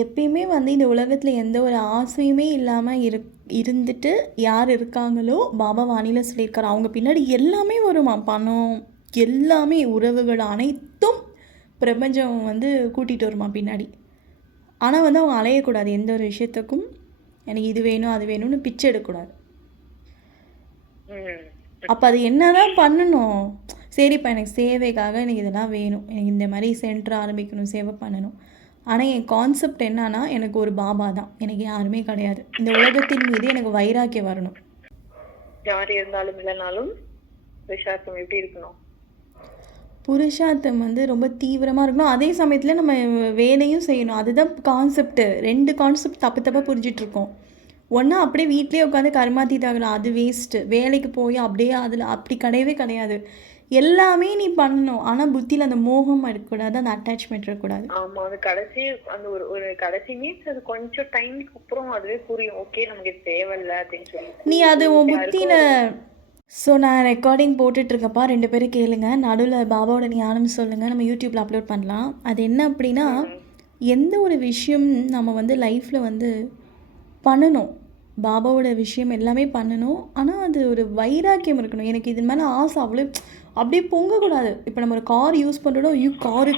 எப்பயுமே வந்து இந்த உலகத்தில் எந்த ஒரு ஆசையுமே இல்லாமல் இருந்துட்டு யார் இருக்காங்களோ பாபா வாணியில் சொல்லியிருக்காரு, அவங்க பின்னாடி எல்லாமே வருமா, பணம் எல்லாமே, உறவுகள் அனைத்தும் பிரபஞ்சம் வந்து கூட்டிகிட்டு வருமா பின்னாடி. ஆனால் வந்து அவங்க அலையக்கூடாது, எந்த ஒரு விஷயத்துக்கும் எனக்கு இது வேணும் அது வேணும்னு பிச்சை எடுக்கக்கூடாது. அப்போ அது என்னதான் பண்ணணும், சரிப்பா எனக்கு சேவைக்காக எனக்கு இதெல்லாம் வேணும், எனக்கு இந்த மாதிரி சென்டர் ஆரம்பிக்கணும், சேவை பண்ணணும். ஆனால் என் கான்செப்ட் என்னன்னா, எனக்கு ஒரு பாபா தான், எனக்கு யாருமே கிடையாது. இந்த உலகத்தின் மீது எனக்கு வைராக்கியம் வரணும். யார் இருந்தாலும் இல்லைனாலும் புருஷார்த்தம் எப்படி இருக்கணும், புருஷார்த்தம் வந்து ரொம்ப தீவிரமாக இருக்கணும், அதே சமயத்தில் நம்ம வேலையும் செய்யணும். அதுதான் கான்செப்ட். 2 கான்செப்ட் தப்பாக புரிஞ்சிட்ருக்கோம். ஒன்றா அப்படியே வீட்லேயே உட்காந்து கர்மாத்தீதாகலாம், அது வேஸ்ட்டு. வேலைக்கு போய் அப்படியே அதில் அப்படி கிடையவே கிடையாது. எல்லாமே நீ பண்ணணும், ஆனால் புத்தியில் அந்த மோகம் இருக்கக்கூடாது, அந்த அட்டாச்மெண்ட் இருக்கக்கூடாது. ஆமாம், அது கடைசி அந்த ஒரு கடைசி மீன்ஸ் அது கொஞ்சம் டைமுக்கு அப்புறம் அதுவே புரியும், ஓகே நமக்கு தேவையில்லை அப்படின்னு சொல்லி நீ அது உன் புத்தியில். ஸோ நான் ரெக்கார்டிங் போட்டுட்ருக்கப்பா, 2 பேரும் கேளுங்க, நடுவில் பாபாவோட ஞானம் சொல்லுங்கள், நம்ம யூடியூப்பில் அப்லோட் பண்ணலாம். அது என்ன அப்படின்னா, எந்த ஒரு விஷயம் நம்ம வந்து லைஃப்பில் வந்து பண்ணணும், பாபாவோட விஷயம் எல்லாமே பண்ணணும், ஆனால் அது ஒரு வைராக்கியம் இருக்கணும். எனக்கு இது மேலே ஆசை அவ்வளோ அப்படியே பொங்கக்கூடாது. இப்போ நம்ம ஒரு கார் யூஸ் பண்ணுறோம், ஐயோ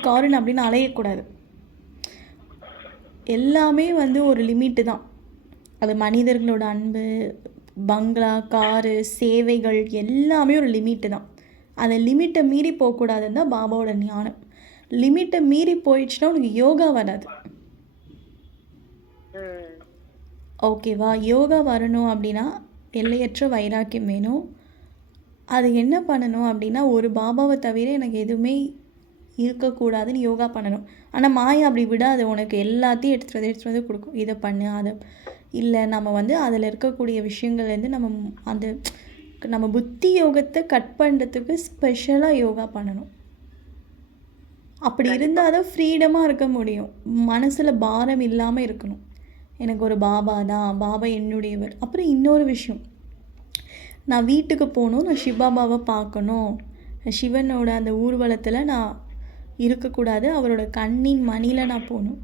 காருன்னு அப்படின்னு அலையக்கூடாது. எல்லாமே வந்து ஒரு லிமிட்டு தான். அது மனிதர்களோட அன்பு, பங்களா, காரு, சேவைகள் எல்லாமே ஒரு லிமிட்டு தான். அந்த லிமிட்டை மீறி போகக்கூடாதுன்னு தான் பாபாவோட ஞானம். லிமிட்டை மீறி போயிடுச்சுன்னா உனக்கு யோகா வராது. ஓகேவா? யோகா வரணும் அப்படின்னா எல்லையற்ற வைராக்கியம் வேணும். அது என்ன பண்ணணும் அப்படின்னா, ஒரு பாபாவை தவிர எனக்கு எதுவுமே இருக்கக்கூடாதுன்னு யோகா பண்ணணும். ஆனால் மாயா அப்படி விடாது, உனக்கு எல்லாத்தையும் எடுத்துகிட்டு வந்து கொடுக்கும். இதை பண்ணு அதை இல்லை, நம்ம வந்து அதில் இருக்கக்கூடிய விஷயங்கள்லேருந்து நம்ம புத்தி யோகத்தை கட் பண்ணுறதுக்கு ஸ்பெஷலாக யோகா பண்ணணும். அப்படி இருந்தால் தான் ஃப்ரீடமாக இருக்க முடியும், மனசில் பாரம் இல்லாமல் இருக்கணும். எனக்கு ஒரு பாபா தான், பாபா என்னுடையவர். அப்புறம் இன்னொரு விஷயம், நான் வீட்டுக்கு போகணும், நான் சிவபாபாவை பார்க்கணும், சிவனோட அந்த ஊர்வலத்தில் நான் இருக்கக்கூடாது, அவரோட கண்ணின் மணியில் நான் போகணும்,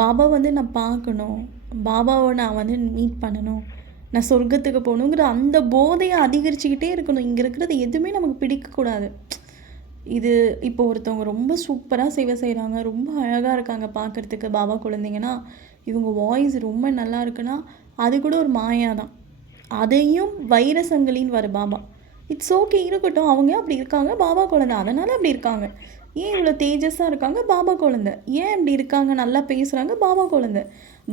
பாபா வந்து நான் பார்க்கணும், பாபாவை நான் வந்து மீட் பண்ணணும், நான் சொர்க்கத்துக்கு போகணுங்கிற அந்த போதையை அதிகரிச்சுக்கிட்டே இருக்கணும். இங்கே இருக்கிறது எதுவுமே நமக்கு பிடிக்கக்கூடாது. இது இப்போ ஒருத்தவங்க ரொம்ப சூப்பராக சேவை செய்கிறாங்க, ரொம்ப அழகாக இருக்காங்க பார்க்குறதுக்கு பாபா குழந்தைங்கன்னா, இவங்க வாய்ஸ் ரொம்ப நல்லா இருக்குன்னா அது கூட ஒரு மாயா தான். அதையும் வைரசங்களின்னு வர பாபா, இட்ஸ் ஓகே இருக்கட்டும், அவங்க அப்படி இருக்காங்க, பாபா குழந்தை அதனால் அப்படி இருக்காங்க. ஏன் இவ்வளோ தேஜஸாக இருக்காங்க, பாபா குழந்தை. ஏன் இப்படி இருக்காங்க, நல்லா பேசுகிறாங்க, பாபா குழந்தை.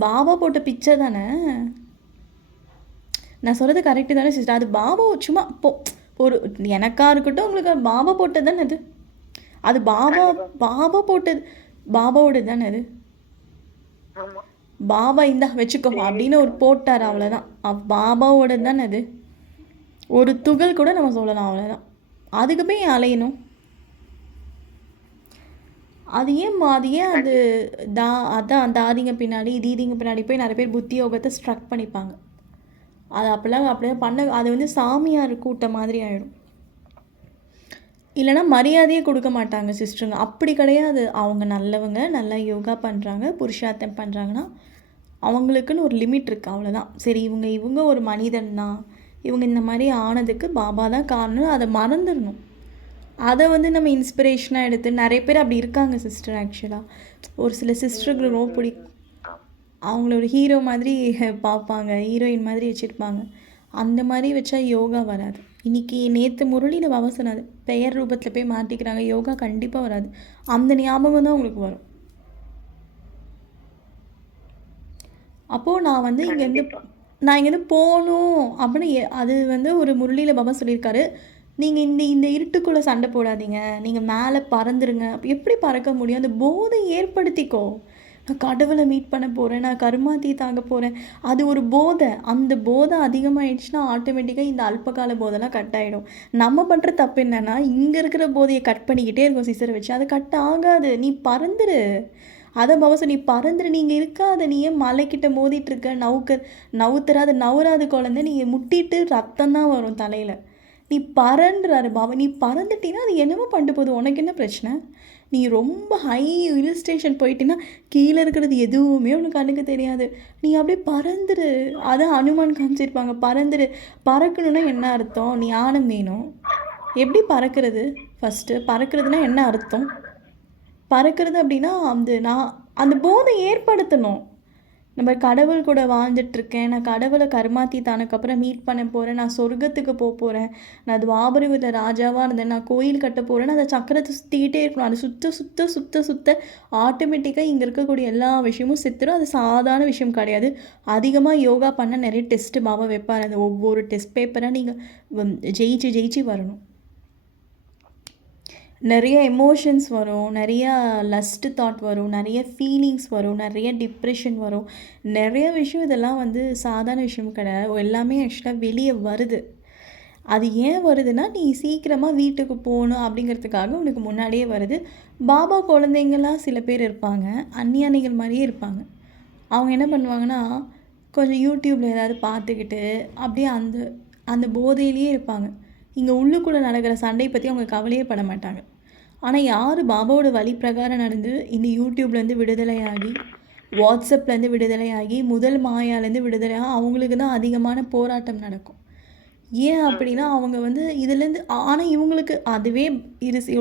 பாபா போட்ட பிச்சை தானே. நான் சொல்கிறது கரெக்டு தானே சிஸ்டர்? அது பாபா சும்மா ஒரு எனக்காக இருக்கட்டும், உங்களுக்கு பாபா போட்டது தானே அது. அது பாபா போட்டது, பாபாவோட தானே அது. பாபா இந்தா வச்சுக்கோ அப்படின்னு ஒரு போட்டார், அவ்வளோதான். பாபாவோட தானே அது. ஒரு துகள் கூட நம்ம சொல்லலாம், அவ்வளோதான். அதுக்கு போய் அலையணும். அது ஏன் அது அதான் தாதிங்க பின்னாடி தீதிங்க பின்னாடி போய் நிறைய பேர் புத்தி யோகத்தை ஸ்ட்ரக் பண்ணிப்பாங்க. அது அப்படியே பண்ண அது வந்து சாமியார் கூட்டம் மாதிரி ஆகிடும். இல்லைனா மரியாதையே கொடுக்க மாட்டாங்க சிஸ்டருங்க. அப்படி கிடையாது, அவங்க நல்லவங்க, நல்லா யோகா பண்ணுறாங்க, புருஷார்த்தம் பண்ணுறாங்கன்னா அவங்களுக்குன்னு ஒரு லிமிட் இருக்குது, அவ்வளோதான். சரி இவங்க ஒரு மனிதன் தான், இவங்க இந்த மாதிரி ஆனதுக்கு பாபா தான் காரணம், அதை மறந்துடணும். அதை வந்து நம்ம இன்ஸ்பிரேஷனாக எடுத்து நிறைய பேர் அப்படி இருக்காங்க சிஸ்டர். ஆக்சுவலாக ஒரு சில சிஸ்டருக்கு ரொம்ப பிடிக்கும், அவங்கள ஒரு ஹீரோ மாதிரி பார்ப்பாங்க, ஹீரோயின் மாதிரி வச்சுருப்பாங்க. அந்த மாதிரி வச்சா யோகா வராது. இன்றைக்கி நேற்று முரளியில் பாபா சொன்னாது, பெயர் ரூபத்தில் போய் மாட்டிக்கிறாங்க, யோகா கண்டிப்பாக வராது. அந்த ஞாபகம் தான் உங்களுக்கு வரும். அப்போது நான் வந்து இங்கேருந்து போகணும் அப்படின்னு அது வந்து ஒரு முரளியில் பாபா சொல்லியிருக்காரு, நீங்கள் இந்த இருட்டுக்குள்ளே சண்டை போடாதீங்க, நீங்கள் மேலே பறந்துருங்க. எப்படி பறக்க முடியும்? அந்த போதை ஏற்படுத்திக்கோ. நான் கடவுளை மீட் பண்ண போகிறேன், நான் கர்மாத்தி தாங்க போகிறேன், அது ஒரு போதை. அந்த போதை அதிகமாகிடுச்சுன்னா ஆட்டோமேட்டிக்காக இந்த அல்பகால போதெல்லாம் கட் ஆகிடும். நம்ம பண்ணுற தப்பு என்னென்னா, இங்கே இருக்கிற போதையை கட் பண்ணிக்கிட்டே இருக்கும் சிசரை வச்சு, அது கட் ஆகாது. நீ பறந்துரு. அதை பவசம் நீ பறந்துரு, நீங்கள் இருக்காத. நீ ஏன் மலைக்கிட்ட மோதிட்டுருக்க, நவுத்துறாது நவராது குழந்தை, நீங்கள் முட்டிட்டு ரத்தம் தான் வரும் தலையில். நீ பறன்றாரு பாபா. நீ பறந்துட்டீங்கன்னா அது என்னமோ பண்ணிட்டு போகுது, உனக்கு என்ன பிரச்சனை? நீ ரொம்ப ஹை ஹில் ஸ்டேஷன் போயிட்டீன்னா கீழே இருக்கிறது எதுவுமே உனக்கு கண்ணுக்கு தெரியாது. நீ அப்படியே பறந்துரு. அதான் அனுமான் காமிச்சிருப்பாங்க, பறந்துரு. பறக்கணுன்னா என்ன அர்த்தம்? நீ ஞானம் வேணும். எப்படி பறக்கிறது? ஃபஸ்ட்டு பறக்கிறதுனா என்ன அர்த்தம்? பறக்கிறது அப்படின்னா அந்த போதை ஏற்படுத்தணும். நம்ம கடவுள் கூட வாழ்ந்துட்டுருக்கேன், நான் கடவுளை கருமாத்தீத் ஆனதுக்கப்புறம் மீட் பண்ண போகிறேன், நான் சொர்க்கத்துக்கு போகிறேன், நான் துவாபரயுகத்தில் ராஜாவாக இருந்தேன், நான் கோயில் கட்ட போகிறேன்னு அந்த சக்கரத்தை சுற்றிக்கிட்டே இருக்கணும். அது சுத்த சுத்த சுத்த சுத்த ஆட்டோமேட்டிக்காக இங்கே இருக்கக்கூடிய எல்லா விஷயமும் செத்துடும். அது சாதாரண விஷயம் கிடையாது. அதிகமாக யோகா பண்ண நிறைய டெஸ்ட்டு பாபா வைப்பார். அந்த ஒவ்வொரு டெஸ்ட் பேப்பராக நீங்கள் ஜெயிச்சு வரணும். நிறைய எமோஷன்ஸ் வரும், நிறையா லஸ்ட் தாட் வரும், நிறைய ஃபீலிங்ஸ் வரும், நிறைய டிப்ரெஷன் வரும், நிறைய விஷயம். இதெல்லாம் சாதாரண விஷயம் கிடையாது. எல்லாமே ஆக்சுவலாக வெளியே வருது. அது ஏன் வருதுன்னா, நீ சீக்கிரமாக வீட்டுக்கு போகணும் அப்படிங்கிறதுக்காக உனக்கு முன்னாடியே வருது. பாபா குழந்தைங்களாம் சில பேர் இருப்பாங்க, அந்நியானிகள் மாதிரியே இருப்பாங்க. அவங்க என்ன பண்ணுவாங்கன்னா, கொஞ்சம் யூடியூப்பில் ஏதாவது பார்த்துக்கிட்டு அப்படியே அந்த அந்த போதையிலேயே இருப்பாங்க. இங்கே உள்ளுக்குள்ளே நடக்கிற சண்டை பற்றி அவங்க கவலையே பட மாட்டாங்க. ஆனால் யார் பாபாவோட வழி பிரகாரம் நடந்து இந்த யூடியூப்லேருந்து விடுதலையாகி, வாட்ஸ்அப்லேருந்து விடுதலையாகி, முதல் மாயாலேருந்து விடுதலையாகி, அவங்களுக்கு தான் அதிகமான போராட்டம் நடக்கும். ஏன் அப்படின்னா அவங்க இதுலேருந்து ஆனால் இவங்களுக்கு அதுவே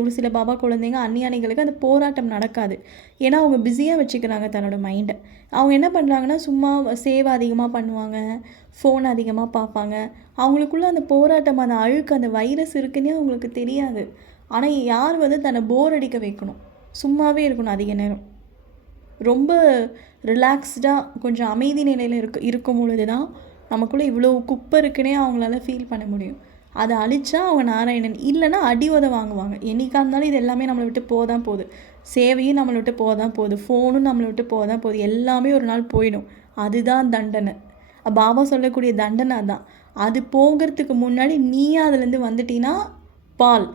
ஒரு சில பாபா குழந்தைங்க அந்நியானிகளுக்கு அந்த போராட்டம் நடக்காது. ஏன்னா அவங்க பிஸியாக வச்சுக்கிறாங்க தன்னோட மைண்டை. அவங்க என்ன பண்ணுறாங்கன்னா, சும்மா சேவை அதிகமாக பண்ணுவாங்க, ஃபோன் அதிகமாக பார்ப்பாங்க. அவங்களுக்குள்ள அந்த போராட்டம், அந்த அழுக்கு, அந்த வைரஸ் இருக்குன்னே அவங்களுக்கு தெரியாது. ஆனால் யார் தன்னை போர் அடிக்க வைக்கணும், சும்மாவே இருக்கணும் அதிக நேரம், ரொம்ப ரிலாக்ஸ்டாக கொஞ்சம் அமைதி நிலையில் இருக்கும் பொழுது தான் நமக்குள்ளே இவ்வளோ குப்பை இருக்குன்னே அவங்களால ஃபீல் பண்ண முடியும். அதை அழிச்சா அவங்க நாராயணன். இல்லைன்னா அடி உதை வாங்குவாங்க. என்றைக்காக இருந்தாலும் இது எல்லாமே நம்மளை விட்டு போதான் போகுது. சேவையும் நம்மளை விட்டு போதான் போகுது, ஃபோனும் நம்மளை விட்டு போதான் போகுது. எல்லாமே ஒரு நாள் போயிடும். அதுதான் தண்டனை. பாபா சொல்லக்கூடிய தண்டனை தான். அது போகிறதுக்கு முன்னாடி நீயா அதுலேருந்து வந்துட்டீங்கன்னா பால்,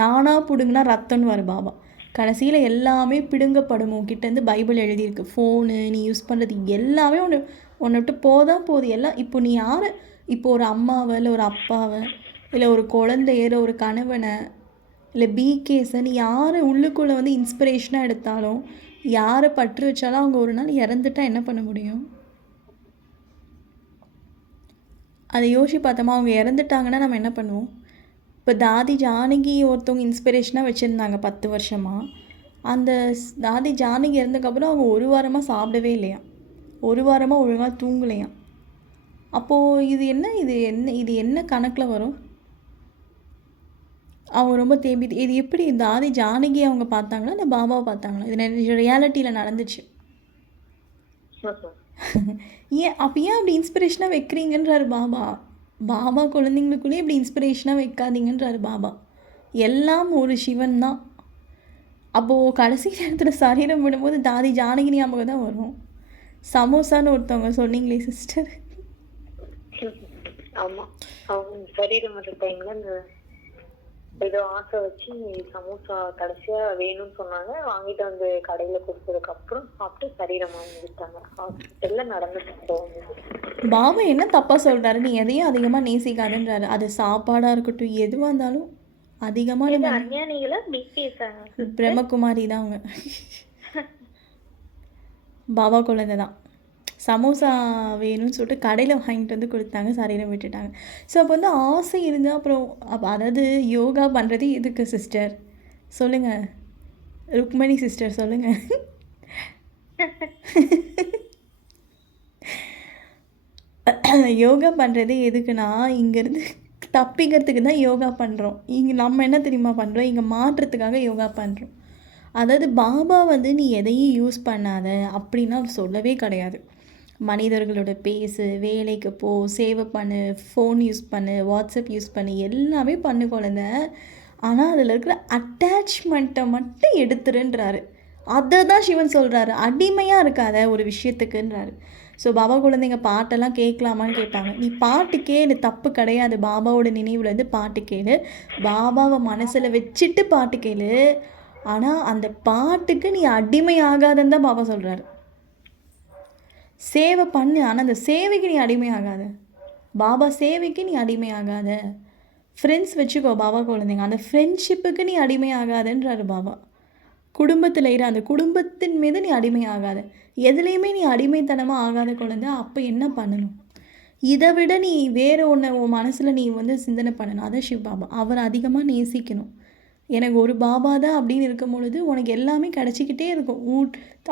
நானாக பிடுங்கினா ரத்தம்னு வரும் பாபா. கடைசியில் எல்லாமே பிடுங்கப்படும். உங்ககிட்டேருந்து பைபிள் எழுதியிருக்கு. ஃபோனு நீ யூஸ் பண்ணுறது எல்லாமே ஒன்று விட்டு போதான் போகுது. எல்லாம் இப்போ நீ யார், இப்போ ஒரு அம்மாவை, இல்லை ஒரு அப்பாவை, இல்லை ஒரு குழந்தைய, இல்லை ஒரு கணவனை, இல்லை பிகேஸை, நீ யாரை உள்ளுக்குள்ளே இன்ஸ்பிரேஷனாக எடுத்தாலும், யாரை பற்று வச்சாலும் அவங்க ஒரு நாள் இறந்துட்டா என்ன பண்ண முடியும்? அதை யோசிச்சு பார்த்தோமா? அவங்க இறந்துட்டாங்கன்னா நம்ம என்ன பண்ணுவோம்? இப்போ தாதி ஜானகி ஒருத்தவங்க இன்ஸ்பிரேஷனாக வச்சுருந்தாங்க 10 வருஷமாக. அந்த தாதி ஜானகி இறந்ததுக்கப்புறம் அவங்க ஒரு வாரமாக சாப்பிடவே இல்லையா, ஒரு வாரமாக ஒழுங்காக தூங்கலையாம். அப்போது இது என்ன கணக்கில் வரும்? அவங்க ரொம்ப தேம்பி, இது எப்படி தாதி ஜானகி அவங்க பார்த்தாங்களா, இல்லை பாபாவை பார்த்தாங்களா? இது ரியாலிட்டியில் நடந்துச்சு. ஏன் அப்படி இன்ஸ்பிரேஷனாக வைக்கிறீங்கன்றாரு பாபா. பாபா குழந்தைங்களுக்குள்ளேயே இப்படி இன்ஸ்பிரேஷனாக வைக்காதீங்கன்றாரு பாபா. எல்லாம் ஒரு சிவன் தான். அப்போது கடைசி நேரத்தில் சரீரம் விடும்போது தாதி ஜானகி ஞாபகம் தான் வரும். சமோசான்னு ஒருத்தவங்க சொன்னீங்களே சிஸ்டர். ஆமாம், அவங்க சரீரம் வர டைமில் ஏதோ ஆசை வச்சு சமோசா கடைசியாக வேணும்னு சொன்னாங்க. வாங்கிட்டு வந்து கடையில் கொடுத்ததுக்கப்புறம் சாப்பிட்டு சரீரம் வாங்கிட்டாங்க. ஹாஸ்பிட்டலில் நடந்துட்டு பாபா என்ன தப்பாக சொல்கிறாரு? நீ எதையும் அதிகமாக நேசிக்காதுன்றாரு. அது சாப்பாடாக இருக்கட்டும், எதுவாக இருந்தாலும் அதிகமாக பிரம்மகுமாரி தான் அவங்க. பாபா குழந்தை தான். சமோசா வேணும்னு சொல்லிட்டு கடையில் வாங்கிட்டு கொடுத்தாங்க, சரீரம் விட்டுட்டாங்க. ஸோ அப்போ ஆசை இருந்தால் அப்புறம் அதாவது யோகா பண்ணுறது எதுக்கு சிஸ்டர் சொல்லுங்கள்? ருக்மணி சிஸ்டர் சொல்லுங்கள். யோகா பண்ணுறது எதுக்குன்னா, இங்கேருந்து தப்பிக்கிறதுக்கு தான் யோகா பண்ணுறோம். இங்கே நம்ம என்ன தெரியுமா பண்ணுறோம்? இங்கே மாற்றுறதுக்காக யோகா பண்ணுறோம். அதாவது பாபா நீ எதையும் யூஸ் பண்ணாத அப்படின்னா சொல்லவே கிடையாது. மனிதர்களோட பேசு, வேலைக்கு போ, சேவை பண்ணு, ஃபோன் யூஸ் பண்ணு, வாட்ஸ்அப் யூஸ் பண்ணு, எல்லாமே பண்ணு குழந்தை. ஆனால் அதில் இருக்கிற அட்டாச்மெண்ட்டை மட்டும் எடுத்துருன்றாரு. அதை தான் சிவன் சொல்கிறாரு. அடிமையாக இருக்காத ஒரு விஷயத்துக்குன்றாரு. ஸோ பாபா குழந்தைங்க பாட்டெல்லாம் கேட்கலாமான்னு கேட்பாங்க. நீ பாட்டு கேளு, தப்பு கிடையாது. பாபாவோட நினைவுலேருந்து பாட்டு கேளு, பாபாவை மனசில் வச்சுட்டு பாட்டு கேளு. ஆனால் அந்த பாட்டுக்கு நீ அடிமை ஆகாதன்னு தான் பாபா சொல்கிறாரு. சேவை பண்ணு, ஆனால் அந்த சேவைக்கு நீ அடிமை ஆகாத. பாபா சேவைக்கு நீ அடிமை ஆகாத. ஃப்ரெண்ட்ஸ் வச்சுக்கோ பாபா குழந்தைங்க, அந்த ஃப்ரெண்ட்ஷிப்புக்கு நீ அடிமை ஆகாதன்றாரு பாபா. குடும்பத்தில் இரு, அந்த குடும்பத்தின் மீது நீ அடிமையாகாத. எதுலேயுமே நீ அடிமைத்தனமாக ஆகாத குழந்தை. அப்போ என்ன பண்ணணும்? இதை விட நீ வேறு ஒன்று உன் மனசில் நீ வந்து சிந்தனை பண்ணணும். அதான் சிவ பாபா. அவரை அதிகமாக நேசிக்கணும். எனக்கு ஒரு பாபா தான் அப்படின்னு இருக்கும் பொழுது உனக்கு எல்லாமே கிடச்சிக்கிட்டே இருக்கும்.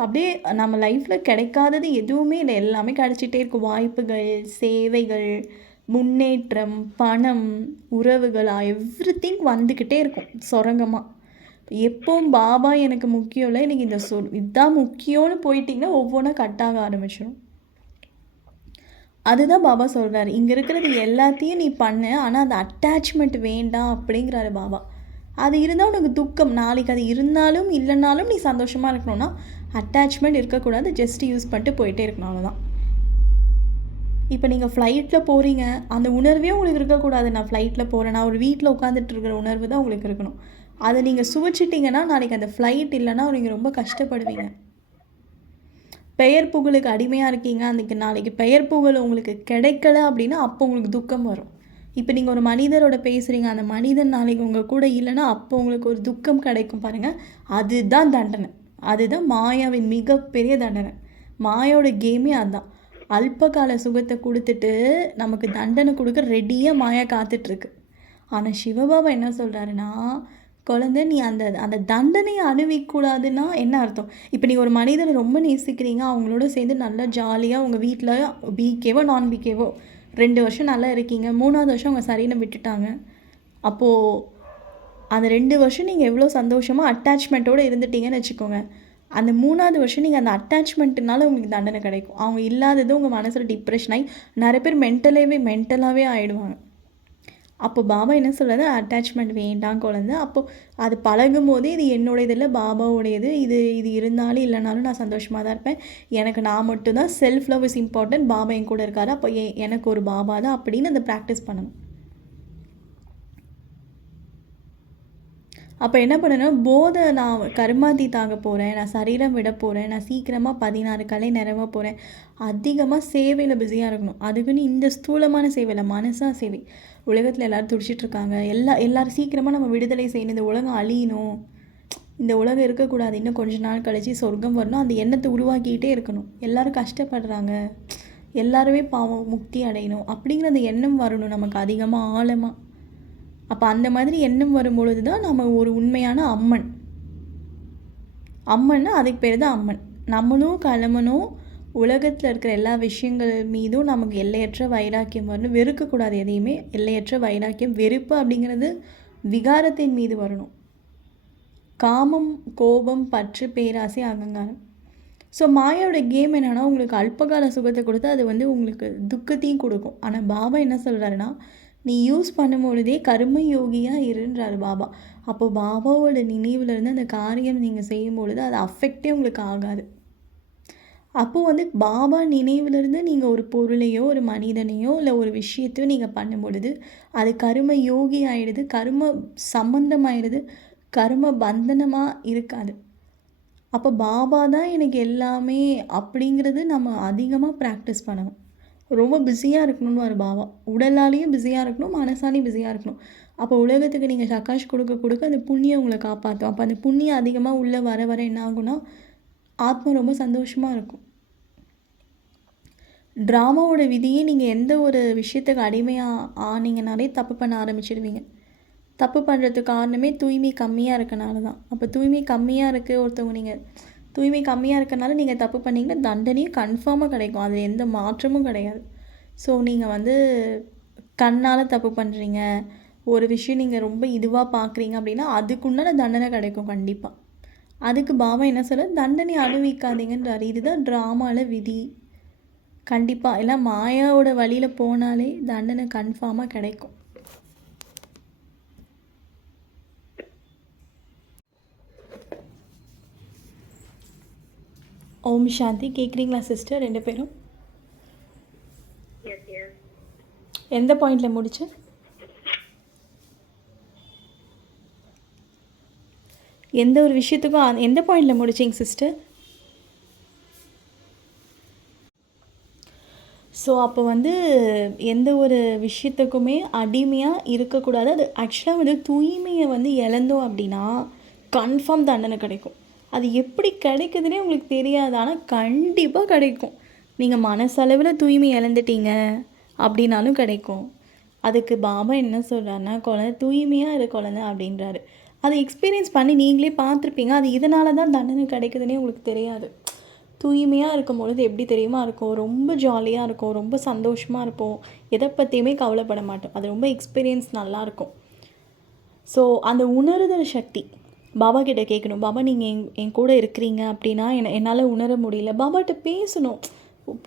அப்படியே நம்ம லைஃப்பில் கிடைக்காதது எதுவுமே இல்லை, எல்லாமே கிடச்சிட்டே இருக்கும். வாய்ப்புகள், சேவைகள், முன்னேற்றம், பணம், உறவுகள், எவ்ரிதிங் வந்துக்கிட்டே இருக்கும் சுரங்கமாக. எப்போவும் பாபா எனக்கு முக்கியம் இல்லை, எனக்கு இந்த இதுதான் முக்கியம்னு போயிட்டிங்கன்னா ஒவ்வொன்றா கட்டாக ஆரம்பிச்சிடும். அதுதான் பாபா சொல்கிறாரு. இங்கே இருக்கிறது எல்லாத்தையும் நீ பண்ணு, ஆனால் அந்த அட்டாச்மெண்ட் வேண்டாம் அப்படிங்கிறாரு பாபா. அது இருந்தால் உனக்கு துக்கம். நாளைக்கு அது இருந்தாலும் இல்லைனாலும் நீ சந்தோஷமாக இருக்கணும்னா அட்டாச்மெண்ட் இருக்கக்கூடாது. ஜஸ்ட் யூஸ் பண்ணிட்டு போயிட்டே இருக்கணும், அவ்வளோதான். இப்போ நீங்கள் ஃப்ளைட்டில் போகிறீங்க, அந்த உணர்வே உங்களுக்கு இருக்கக்கூடாது. நான் ஃப்ளைட்டில் போகிறேன், நான் ஒரு வீட்டில் உட்காந்துட்டு இருக்கிற உணர்வு தான் உங்களுக்கு இருக்கணும். அதை நீங்கள் சுவைச்சிட்டிங்கன்னா நாளைக்கு அந்த ஃப்ளைட் இல்லைன்னா நீங்கள் ரொம்ப கஷ்டப்படுவீங்க. பெயர் புகழுக்கு அடிமையாக இருக்கீங்க, அதுக்கு நாளைக்கு பெயர் புகழ் உங்களுக்கு கிடைக்கல அப்படின்னா அப்போ உங்களுக்கு துக்கம் வரும். இப்போ நீங்கள் ஒரு மனிதரோட பேசுகிறீங்க, அந்த மனிதன் நாளைக்கு உங்கள் கூட இல்லைன்னா அப்போ உங்களுக்கு ஒரு துக்கம் கிடைக்கும் பாருங்கள். அதுதான் தண்டனை. அதுதான் மாயாவின் மிகப்பெரிய தண்டனை. மாயோட கேமே அதுதான். அல்பகால சுகத்தை கொடுத்துட்டு நமக்கு தண்டனை கொடுக்க ரெடியாக மாயா காத்துட்ருக்கு. ஆனால் சிவபாபா என்ன சொல்கிறாருன்னா, குழந்தை நீ அந்த தண்டனையை அனுபவிக்கூடாதுன்னா என்ன அர்த்தம்? இப்போ நீ ஒரு மனிதனை ரொம்ப நேசிக்கிறீங்க, அவங்களோட சேர்ந்து நல்லா ஜாலியாக உங்கள் வீட்டில் பிகேவோ நான் பிகேவோ 2 வருஷம் நல்லா இருக்கீங்க, 3ஆவது வருஷம் அவங்க சரீரம் விட்டுட்டாங்க. அப்போது அந்த 2 வருஷம் நீங்கள் எவ்வளோ சந்தோஷமாக அட்டாச்மெண்ட்டோடு இருந்துட்டீங்கன்னு வச்சுக்கோங்க. அந்த 3ஆவது வருஷம் நீங்கள் அந்த அட்டாச்மெண்ட்டுனால உங்களுக்கு தண்டனை கிடைக்கும். அவங்க இல்லாதது உங்கள் மனசில் டிப்ரெஷன் ஆகி நிறைய பேர் மென்டலாகவே ஆகிடுவாங்க. அப்போ பாபா என்ன சொல்கிறது? அட்டாச்மெண்ட் வேண்டாம் குழந்தை. அப்போது அது பழகும் போதே இது என்னுடையது இல்லை, பாபாவுடையது. இது இருந்தாலும் இல்லைனாலும் நான் சந்தோஷமாக தான் இருப்பேன். எனக்கு நான் மட்டும்தான். Self love is important. பாபா என் கூட இருக்காரு, அப்போ எனக்கு ஒரு பாபா தான் அப்படின்னு அந்த ப்ராக்டிஸ் பண்ணணும். அப்போ என்ன பண்ணணும்? போதை நான் கர்மாதி தாங்க போகிறேன், நான் சரீரம் விட போகிறேன், நான் சீக்கிரமாக 16 கலை நிறவ போகிறேன், அதிகமாக சேவையில் பிஸியாக இருக்கணும். அதுக்குன்னு இந்த ஸ்தூலமான சேவையில் மனசாக சேவை. உலகத்தில் எல்லோரும் துடிச்சிட்ருக்காங்க. எல்லோரும் சீக்கிரமாக நம்ம விடுதலை செய்யணும், இந்த உலகம் அழியணும், இந்த உலகம் இருக்கக்கூடாது, இன்னும் கொஞ்ச நாள் கழிச்சு சொர்க்கம் வரணும், அந்த எண்ணத்தை உருவாக்கிக்கிட்டே இருக்கணும். எல்லோரும் கஷ்டப்படுறாங்க, எல்லாருமே பாவம் முக்தி அடையணும் அப்படிங்கிற அந்த எண்ணம் வரணும் நமக்கு அதிகமாக ஆழமாக. அப்போ அந்த மாதிரி எண்ணம் வரும்பொழுது தான் நம்ம ஒரு உண்மையான அம்மன்னா அதுக்கு பேர் தான் அம்மன். நம்மளும் கிளம்பணும், உலகத்தில் இருக்கிற எல்லா விஷயங்கள் மீதும் நமக்கு எல்லையற்ற வைராக்கியம் வரணும். வெறுக்கக்கூடாது எதையுமே. எல்லையற்ற வைராக்கியம். வெறுப்பு அப்படிங்கிறது விகாரத்தின் மீது வரணும். காமம், கோபம், பற்று, பேராசை, அகங்காரம். ஸோ மாயாவோட கேம் என்னென்னா, உங்களுக்கு அல்பகால சுகத்தை கொடுத்து அது வந்து உங்களுக்கு துக்கத்தையும் கொடுக்கும். ஆனால் பாபா என்ன சொல்கிறாருன்னா, நீ யூஸ் பண்ணும்பொழுதே கர்ம யோகியாக இருன்றாரு பாபா. அப்போது பாபாவோட நினைவுலேருந்து அந்த காரியம் நீங்கள் செய்யும் பொழுது அது அஃபெக்டே உங்களுக்கு ஆகாது. அப்போது வந்து பாபா நினைவுலேருந்து நீங்கள் ஒரு பொருளையோ ஒரு மனிதனையோ இல்லை ஒரு விஷயத்தையோ நீங்கள் பண்ணும் பொழுது அது கர்ம யோகி ஆகிடுது, கர்ம சம்பந்தமாகிடுது, கர்ம பந்தனமாக இருக்காது. அப்போ பாபா தான் எனக்கு எல்லாமே அப்படிங்கிறது நம்ம அதிகமாக ப்ராக்டிஸ் பண்ணணும். ரொம்ப பிஸியாக இருக்கணும்னு ஒரு பாபா. உடலாலேயும் பிஸியாக இருக்கணும், மனசாலையும் பிஸியாக இருக்கணும். அப்போ உலகத்துக்கு நீங்கள் சக்காஷ் கொடுக்க அந்த புண்ணியம் உங்களை காப்பாற்றும். அப்போ அந்த புண்ணியம் அதிகமாக உள்ளே வர என்ன ஆகும்னா ஆத்மா ரொம்ப சந்தோஷமாக இருக்கும். ட்ராமாவோட விதியே நீங்கள் எந்த ஒரு விஷயத்துக்கு அடிமையாக ஆனீங்கனாலே தப்பு பண்ண ஆரம்பிச்சிடுவீங்க. தப்பு பண்ணுறதுக்கு காரணமே தூய்மை கம்மியாக இருக்கனால தான். அப்போ தூய்மை கம்மியாக இருக்குது ஒருத்தவங்க, நீங்கள் தூய்மை கம்மியாக இருக்கனால நீங்கள் தப்பு பண்ணிங்கன்னா தண்டனையும் கன்ஃபார்மாக கிடைக்கும். அதில் எந்த மாற்றமும் கிடையாது. ஸோ நீங்கள் வந்து கண்ணால் தப்பு பண்ணுறீங்க, ஒரு விஷயம் நீங்கள் ரொம்ப இதுவாக பார்க்குறீங்க அப்படின்னா அதுக்குண்டான தண்டனை கிடைக்கும் கண்டிப்பாக. அதுக்கு பாபா என்ன சொல்ல, தண்டனை அனுபவிக்காதீங்கன்றார். இதுதான் ட்ராமாவில் விதி. கண்டிப்பாக எல்லாம் மாயாவோட வழியில் போனாலே தண்டனை கன்ஃபார்மாக கிடைக்கும். ஓம் சாந்தி. கேட்குறீங்களா சிஸ்டர் 2 பேரும்? எந்த பாயிண்டில் முடிச்சு? எந்த ஒரு விஷயத்துக்கும் எந்த பாயிண்டில் முடிச்சிங்க சிஸ்டர்? ஸோ அப்போ வந்து எந்த ஒரு விஷயத்துக்குமே அடிமையாக இருக்கக்கூடாது. அது ஆக்சுவலாக வந்து தூய்மையை வந்து இழந்தோம் அப்படின்னா கன்ஃபார்ம் தண்டனை கிடைக்கும். அது எப்படி கிடைக்குதுன்னே உங்களுக்கு தெரியாது. ஆனால் கண்டிப்பாக கிடைக்கும். நீங்கள் மனசளவில் தூய்மை இழந்துட்டீங்க அப்படின்னாலும் கிடைக்கும். அதுக்கு பாபா என்ன சொல்கிறாருன்னா, குழந்தை தூய்மையாக இரு குழந்தை அப்படின்றாரு. அதை எக்ஸ்பீரியன்ஸ் பண்ணி நீங்களே பார்த்துருப்பீங்க. அது இதனால தான் தண்டனை கிடைக்குதுன்னே உங்களுக்கு தெரியாது. தூய்மையாக இருக்கும் பொழுது எப்படி தெரியுமா இருக்கும், ரொம்ப ஜாலியாக இருக்கும், ரொம்ப சந்தோஷமாக இருப்போம், எதை பற்றியுமே கவலைப்பட மாட்டோம். அது ரொம்ப எக்ஸ்பீரியன்ஸ் நல்லாயிருக்கும். ஸோ அந்த உணர்தல் சக்தி பாபா கிட்ட கேட்கணும். பாபா நீங்கள் என் கூட இருக்கிறீங்க அப்படின்னா என்னால் உணர முடியல. பாபாட்ட பேசணும்.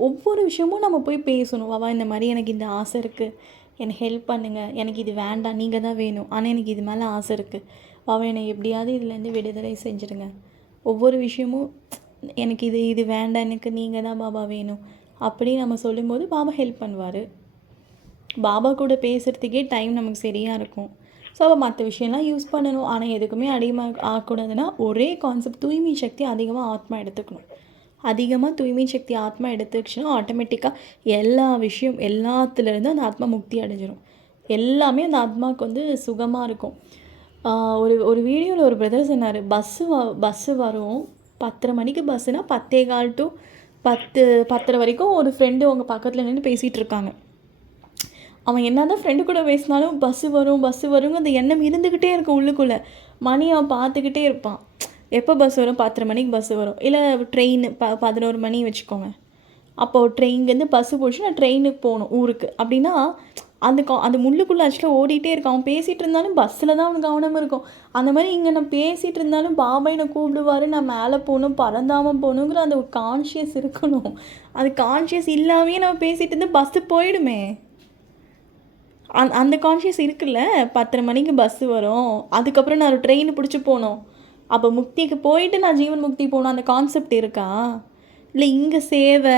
ஒவ்வொரு விஷயமும் நம்ம போய் பேசணும். பாபா இந்த மாதிரி எனக்கு இந்த ஆசை இருக்குது, எனக்கு ஹெல்ப் பண்ணுங்கள், எனக்கு இது வேண்டாம், நீங்கள் தான் வேணும், ஆனால் எனக்கு இது மேலே ஆசை இருக்குது பாபா, என்னை எப்படியாவது இதுலேருந்து விடுதலை செஞ்சுடுங்க. ஒவ்வொரு விஷயமும் எனக்கு இது வேண்டாம், எனக்கு நீங்கள் தான் பாபா வேணும் அப்படி நம்ம சொல்லும்போது பாபா ஹெல்ப் பண்ணுவார். பாபா கூட பேசுகிறதுக்கே டைம் நமக்கு சரியாக இருக்கும். ஸோ அப்போ மற்ற விஷயம்லாம் யூஸ் பண்ணணும். ஆனால் எதுக்குமே அடிமையாக ஆகக்கூடாதுன்னா ஒரே கான்செப்ட், தூய்மை சக்தி அதிகமாக ஆத்மா எடுத்துக்கணும். அதிகமாக தூய்மை சக்தி ஆத்மா எடுத்துக்கிச்சுன்னா ஆட்டோமேட்டிக்காக எல்லா விஷயம் எல்லாத்துலேருந்து அந்த ஆத்மா முக்தி அடைஞ்சிடும். எல்லாமே அந்த ஆத்மாவுக்கு வந்து சுகமாக இருக்கும். ஒரு வீடியோவில் ஒரு பிரதர் சொன்னார், பஸ்ஸு வரும் 10:30 மணிக்கு பஸ்ஸுனா 10:15 to 10:30 வரைக்கும் ஒரு ஃப்ரெண்டு அவங்க பக்கத்தில் நின்று பேசிகிட்டு இருக்காங்க. அவன் என்ன தான் ஃப்ரெண்டு கூட பேசினாலும் பஸ்ஸு வருங்க அந்த எண்ணம் இருந்துக்கிட்டே இருக்கும் உள்ளுக்குள்ளே. மணி அவன் பார்த்துக்கிட்டே இருப்பான், எப்போ பஸ் வரும், 10:30 மணிக்கு பஸ்ஸு வரும். இல்லை ட்ரெயின் 11 மணி வச்சுக்கோங்க. அப்போது ட்ரெயின்லேருந்து பஸ்ஸு போச்சு, நான் ட்ரெயினுக்கு போகணும் ஊருக்கு அப்படின்னா அந்த முள்ளுக்குள்ளே ஆக்சுவலாக ஓடிட்டே இருக்கான். அவன் பேசிகிட்டு இருந்தாலும் பஸ்ஸில் தான் அவனுக்கு கவனம் இருக்கும். அந்த மாதிரி இங்கே நான் பேசிகிட்டு இருந்தாலும் பாபா என்னை கூப்பிடுவார், நான் மேலே போகணும், பறந்தாமல் போகணுங்கிற அந்த ஒரு கான்ஷியஸ் இருக்கணும். அது கான்ஷியஸ் இல்லாமையே நம்ம பேசிகிட்டு இருந்து பஸ்ஸு போயிடுமே. அந்த கான்ஷியஸ் இருக்குல்ல, 10:30 மணிக்கு பஸ்ஸு வரும், அதுக்கப்புறம் நான் ஒரு ட்ரெயின் பிடிச்சி போகணும், அப்போ முக்திக்கு போயிட்டு நான் ஜீவன் முக்தி போகணும், அந்த கான்செப்ட் இருக்கா? இல்லை இங்கே சேவை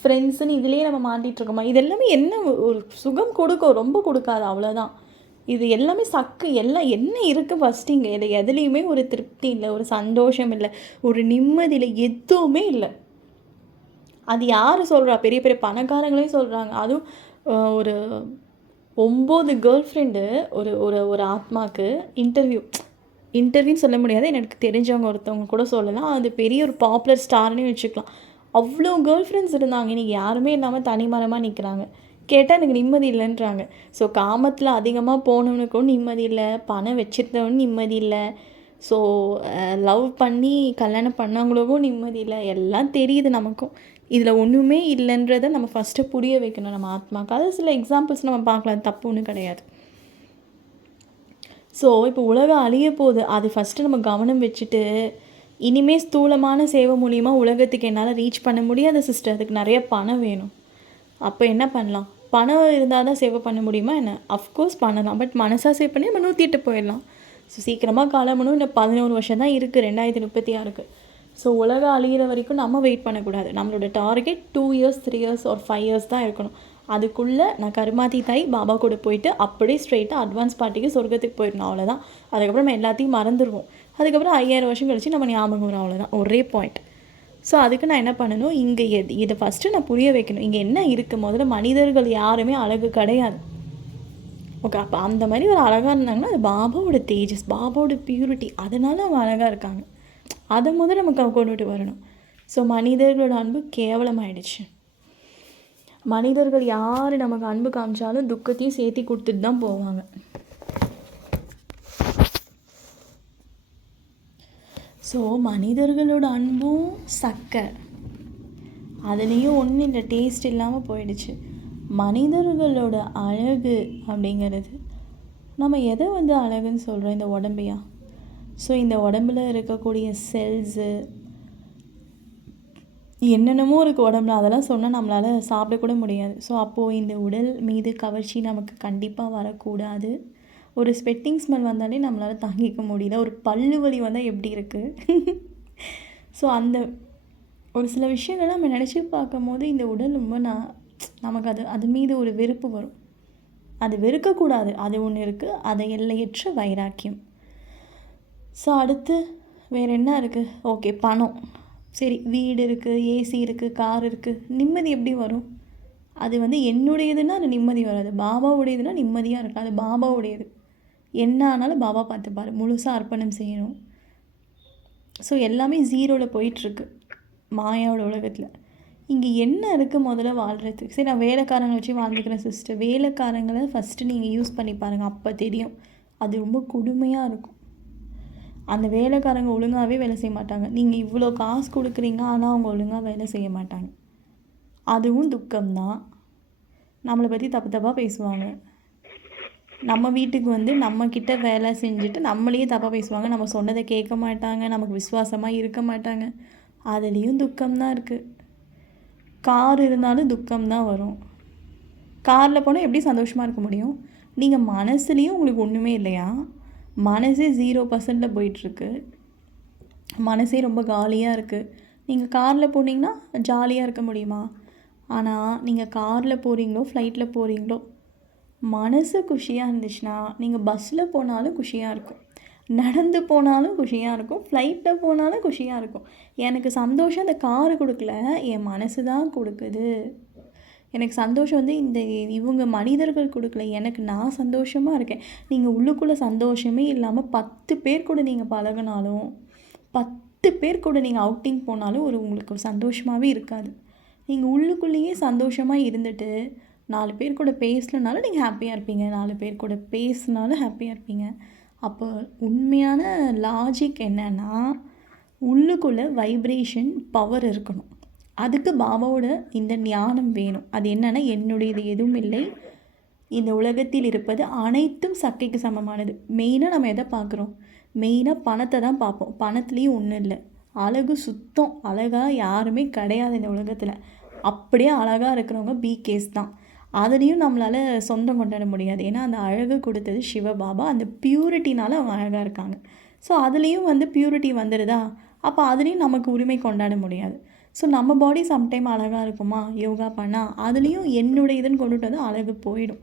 ஃப்ரெண்ட்ஸுன்னு இதிலே நம்ம மாட்டிகிட்ருக்கோமா? இது எல்லாமே என்ன ஒரு சுகம் கொடுக்கும், ரொம்ப கொடுக்காது, அவ்வளோதான். இது எல்லாமே எல்லாம் என்ன இருக்குது ஃபஸ்ட்டு இங்கே? இது எதுலேயுமே ஒரு திருப்தி இல்லை, ஒரு சந்தோஷம் இல்லை, ஒரு நிம்மதி இல்லை, எதுவுமே இல்லை. அது யார் சொல்கிறா? பெரிய பெரிய பணக்காரங்களே சொல்கிறாங்க. அதுவும் ஒரு 9 கேர்ள் ஃப்ரெண்டு ஒரு ஆத்மாவுக்கு இன்டர்வியூன்னு சொல்ல முடியாது, எனக்கு தெரிஞ்சவங்க ஒருத்தவங்க கூட சொல்லலாம், அது பெரிய ஒரு பாப்புலர் ஸ்டார்னே வச்சுக்கலாம். அவ்வளோ கேர்ள் ஃப்ரெண்ட்ஸ் இருந்தாங்க, இன்றைக்கி யாருமே இல்லாமல் தனிமரமாக நிற்கிறாங்க. கேட்டால் எனக்கு நிம்மதி இல்லைன்றாங்க. ஸோ காமத்தில் அதிகமாக போனவனுக்கும் நிம்மதி இல்லை, பணம் வச்சுருந்தவனும் நிம்மதி இல்லை, ஸோ லவ் பண்ணி கல்யாணம் பண்ணவங்களுக்கும் நிம்மதி இல்லை. எல்லாம் தெரியுது நமக்கும், இதில் ஒன்றுமே இல்லைன்றதை நம்ம ஃபஸ்ட்டு புரிய வைக்கணும் நம்ம ஆத்மாவுக்கு. அது சில எக்ஸாம்பிள்ஸ் நம்ம பார்க்கலாம், தப்பு ஒன்றும் கிடையாது. ஸோ இப்போ உலகம் அழிய போகுது, அது ஃபஸ்ட்டு நம்ம கவனம் வச்சுட்டு இனிமேல் ஸ்தூலமான சேவை மூலியமாக உலகத்துக்கு என்னால் ரீச் பண்ண முடியாத சிஸ்டர், அதுக்கு நிறைய பணம் வேணும். அப்போ என்ன பண்ணலாம்? பணம் இருந்தால் தான் சேவை பண்ண முடியுமா என்ன? அஃப்கோர்ஸ் பண்ணலாம், பட் மனசாக சேவ் பண்ணி நம்ம 108 போயிடலாம். ஸோ சீக்கிரமாக காலமணும், இன்னும் 11 வருஷம் தான் இருக்குது 2036. ஸோ உலகம் அழிகிற வரைக்கும் நம்ம வெயிட் பண்ணக்கூடாது. நம்மளோட target 2 years 3 years or 5 years தான் இருக்கணும். அதுக்குள்ளே நான் கருமாதி தாய் பாபா கூட போயிட்டு அப்படியே ஸ்ட்ரெயிட்டாக அட்வான்ஸ் பார்ட்டிக்கு சொர்க்கத்துக்கு போயிடணும், அவ்வளோதான். அதுக்கப்புறம் நம்ம எல்லாத்தையும் மறந்துடுவோம். அதுக்கப்புறம் 5000 வருஷம் கழிச்சு நம்ம ஞாபகம் வரும், அவ்வளோதான், ஒரே பாயிண்ட். ஸோ அதுக்கு நான் என்ன பண்ணணும், இங்கே இதை ஃபஸ்ட்டு நான் புரிய வைக்கணும். இங்கே என்ன இருக்குது? முதல்ல மனிதர்கள் யாருமே அழகு கிடையாது. ஓகே, அப்போ அந்த மாதிரி ஒரு அழகாக இருந்தாங்கன்னா அது பாபாவோட தேஜஸ், பாபாவோட பியூரிட்டி, அதனால அவங்க அழகாக இருக்காங்க. அதை முதல்ல நமக்கு கொண்டுட்டு வரணும். ஸோ மனிதர்களோட அன்பு கேவலமாயிடுச்சு. மனிதர்கள் யார் நமக்கு அன்பு காமிச்சாலும் துக்கத்தையும் சேர்த்தி கொடுத்துட்டு தான் போவாங்க. ஸோ மனிதர்களோட அன்பும் சக்கரை, அதுலேயும் ஒன்றும் இல்லை, டேஸ்ட் இல்லாமல் போயிடுச்சு. மனிதர்களோட அழகு அப்படிங்கிறது நம்ம எதை வந்து அழகுன்னு சொல்கிறோம்? இந்த உடம்பையா? ஸோ இந்த உடம்பில் இருக்கக்கூடிய செல்ஸு என்னென்னமோ இருக்குது உடம்புல, அதெல்லாம் சொன்னால் நம்மளால் சாப்பிடக்கூட முடியாது. ஸோ அப்போது இந்த உடல் மீது கவர்ச்சி நமக்கு கண்டிப்பாக வரக்கூடாது. ஒரு ஸ்வெட்டிங் ஸ்மெல் வந்தாலே நம்மளால் தாங்கிக்க முடியல, ஒரு பல்லு வலி வந்தால் எப்படி இருக்குது? ஸோ அந்த ஒரு சில விஷயங்கள் நம்ம நினச்சி பார்க்கும் போது இந்த உடல் ரொம்ப நமக்கு அது மீது ஒரு வெறுப்பு வரும். அது வெறுக்கக்கூடாது, அது ஒன்று இருக்குது, அது எல்லையற்ற வைராக்கியம். ஸோ அடுத்து வேறு என்ன இருக்குது? ஓகே, பணம், சரி, வீடு இருக்குது, ஏசி இருக்குது, கார் இருக்குது, நிம்மதி எப்படி வரும்? அது வந்து என்னுடையதுன்னா அது நிம்மதி வராது, பாபாவுடையதுன்னா நிம்மதியாக இருக்கும். அது பாபாவுடையது, என்ன ஆனாலும் பாபா பார்த்துப்பார், முழுசாக அர்ப்பணம் செய்யணும். ஸோ எல்லாமே ஜீரோவில் போயிட்டுருக்கு மாயாவோட உலகத்தில். இங்கே என்ன இருக்குது முதல்ல வாழ்கிறதுக்கு? சரி, நான் வேலைக்காரங்களை வச்சு வாழ்ந்துக்கிறேன் சிஸ்டர். வேலைக்காரங்களை ஃபஸ்ட்டு நீங்கள் யூஸ் பண்ணி பாருங்கள், அப்போ தெரியும். அது ரொம்ப கொடுமையாக இருக்கும். அந்த வேலைக்காரங்க ஒழுங்காகவே வேலை செய்ய மாட்டாங்க. நீங்கள் இவ்வளோ காசு கொடுக்குறீங்க, ஆனால் அவங்க ஒழுங்காக வேலை செய்ய மாட்டாங்க. அதுவும் துக்கம்தான். நம்மளை பற்றி தப்பு தப்பாக பேசுவாங்க. நம்ம வீட்டுக்கு வந்து நம்மக்கிட்ட வேலை செஞ்சுட்டு நம்மளையே தப்பாக பேசுவாங்க. நம்ம சொன்னதை கேட்க மாட்டாங்க, நமக்கு விசுவாசமாக இருக்க மாட்டாங்க. அதுலேயும் துக்கம்தான் இருக்குது. கார் இருந்தாலும் துக்கம்தான் வரும். காரில் போனால் எப்படி சந்தோஷமாக இருக்க முடியும்? நீங்கள் மனசுலேயும் உங்களுக்கு ஒன்றுமே இல்லையா? மனசே 0%ல் போயிட்டுருக்கு. மனசே ரொம்ப காலியாக இருக்குது. நீங்கள் காரில் போனீங்கன்னா ஜாலியாக இருக்க முடியுமா? ஆனால் நீங்கள் காரில் போகிறீங்களோ ஃப்ளைட்டில் போகிறீங்களோ, மனசு குஷியாக இருந்துச்சுன்னா நீங்கள் பஸ்ஸில் போனாலும் குஷியாக இருக்கும், நடந்து போனாலும் குஷியாக இருக்கும், ஃப்ளைட்டில் போனாலும் குஷியாக இருக்கும். எனக்கு சந்தோஷம் அந்த காரு கொடுக்கல, என் மனசு தான் கொடுக்குது. எனக்கு சந்தோஷம் வந்து இவங்க மனிதர்கள் கொடுக்கல, எனக்கு நான் சந்தோஷமாக இருக்கேன். நீங்கள் உள்ளுக்குள்ளே சந்தோஷமே இல்லாமல் 10 பேர் கூட நீங்கள் பழகினாலும், 10 பேர் கூட நீங்கள் அவுட்டிங் போனாலும் உங்களுக்கு ஒரு சந்தோஷமாகவே இருக்காது. நீங்கள் உள்ளுக்குள்ளேயே சந்தோஷமாக இருந்துட்டு 4 பேர் கூட பேசலனாலும் நீங்கள் ஹாப்பியாக இருப்பீங்க, 4 பேர் கூட பேசினாலும் ஹாப்பியாக இருப்பீங்க. அப்போ உண்மையான லாஜிக் என்னன்னா, உள்ளுக்குள்ளே வைப்ரேஷன் பவர் இருக்கணும். அதுக்கு பாபாவோட இந்த ஞானம் வேணும். அது என்னென்னா, என்னுடையது எதுவும் இல்லை, இந்த உலகத்தில் இருப்பது அனைத்தும் சக்கைக்கு சமமானது. மெயினாக நம்ம எதை பார்க்குறோம்? மெயினாக பணத்தை தான் பார்ப்போம். பணத்துலேயும் ஒன்றும் இல்லை. அழகு சுத்தம், அழகாக யாருமே கிடையாது இந்த உலகத்தில். அப்படியே அழகாக இருக்கிறவங்க பிகேஸ் தான். அதுலேயும் நம்மளால் சொந்தம் கொண்டாட முடியாது. ஏன்னா அந்த அழகு கொடுத்தது சிவபாபா. அந்த பியூரிட்டினால் அவங்க அழகாக இருக்காங்க. ஸோ அதுலேயும் வந்து பியூரிட்டி வந்துடுதா, அப்போ அதுலேயும் நமக்கு உரிமை கொண்டாட முடியாது. ஸோ நம்ம பாடி சம்டைம் அழகாக இருக்குமா யோகா பண்ணால், அதுலேயும் என்னுடைய இதுன்னு கொண்டுட்டு வந்து அழகு போயிடும்.